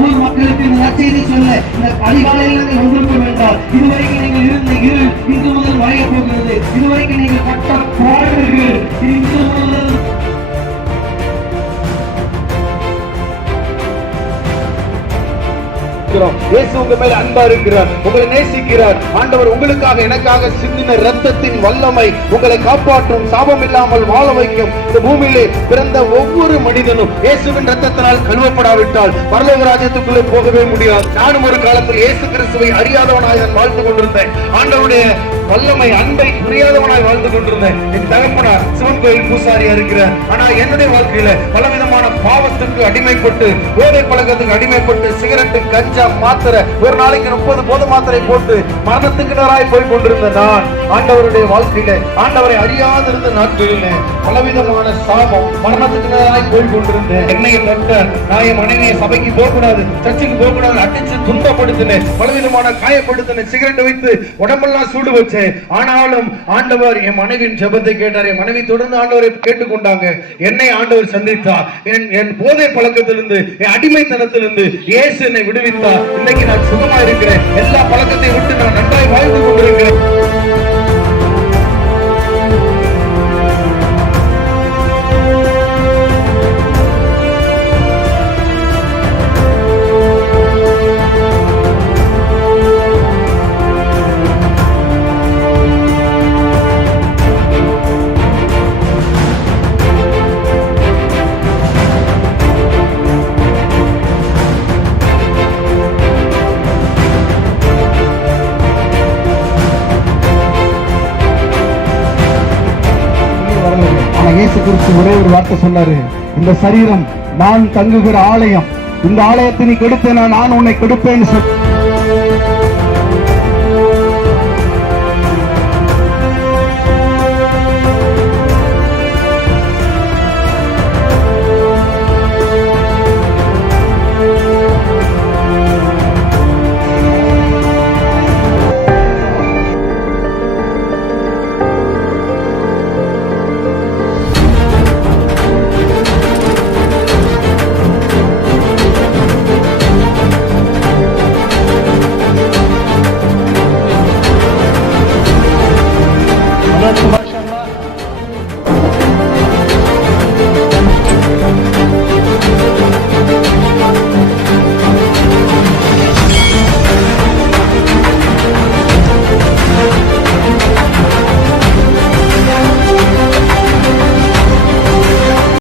ஊர் மக்களுக்கு இந்த நற்செய்தி சொல்ல இந்த அதிகாலையில் நீங்கள் வந்திருக்கும் என்றால் இதுவரைக்கும் நீங்கள் இருந்த இருள் இன்று முதல் மறைய போகிறது. இதுவரைக்கும் நீங்கள் கட்ட பாடல்கள் இன்று முதல் இயேசு உங்க மேல அன்பா இருக்கிறார், உங்களை நேசிக்கிறார். ஆண்டவர் உங்களுக்காக எனக்காக சிந்தின இரத்தத்தின் வல்லமை உங்களை காப்பாற்றும், சாபம் இல்லாமல் வாழ வைக்கும். இந்த பூமியிலே பிறந்த ஒவ்வொரு மனிதனும் இயேசுவின் இரத்தத்தினால் கழுவப்படாவிட்டால் பரலோக ராஜ்யத்துக்குள்ளே போகவே முடியாது. நானும் ஒரு காலத்தில் இயேசு கிறிஸ்துவை அறியாதவனாய் நான் வாழ்ந்து கொண்டிருந்தேன். ஆண்டவருடைய வல்லமை அன்பை புரியாதவனாய் வாழ்ந்து கொண்டிருந்தேன். என் தகப்பனார் சிவன் கோயில் பூசாரியா இருக்கிறார். ஆனா என்னுடைய வாழ்க்கையில பலவிதமான பாவத்துக்கு அடிமைப்பட்டு, போதை பழக்கத்துக்கு அடிமைப்பட்டு, சிகரெட்டு, கஞ்சா, மாத்திரை, ஒரு நாளைக்கு 30 போதை மாத்திரை போட்டு மரணத்துக்கு நேராய் போய் கொண்டிருந்த நான் ஆண்டவருடைய வாழ்க்கையில ஆண்டவரை அறியாதிருந்த நாட்களில் பலவிதமான சாபம், மரணத்துக்கு நேராய் போய் கொண்டிருந்தேன். என்னைய தொட்ட நான் என் மனைவியை சபைக்கு போகக்கூடாது, சர்ச்சுக்கு போகக்கூடாது, அடிச்சு துன்பப்படுத்தினேன், பலவிதமான காயப்படுத்தினேன், சிகரெட் வைத்து உடம்பெல்லாம் சூடு வச்சேன். ஆனாலும் ஆண்டவர் என் மனைவியின் ஜெபத்தை கேட்டார். என் மனைவி தொடர்ந்து ஆண்டவரை கேட்டுக்கொண்டாங்க. என்னை ஆண்டவர் சந்தித்தார். என் போதை பழக்கத்திலிருந்து, என் அடிமைத்தனத்திலிருந்து இயேசு என்னை விடுவித்தார். இன்னைக்கு நான் சுகமா இருக்கிறேன். எல்லா பழக்கத்தை விட்டு நான் நன்றாய் வாழ்ந்து கொண்டிருக்கிறேன். இயேசு கிறிஸ்து ஒரே ஒரு வார்த்தை சொன்னாரு, இந்த சரீரம் நான் தங்குகிற ஆலயம், இந்த ஆலயத்தை நீ கெடுத்தேனா நான் உன்னை கெடுப்பேன்னு சொல்லி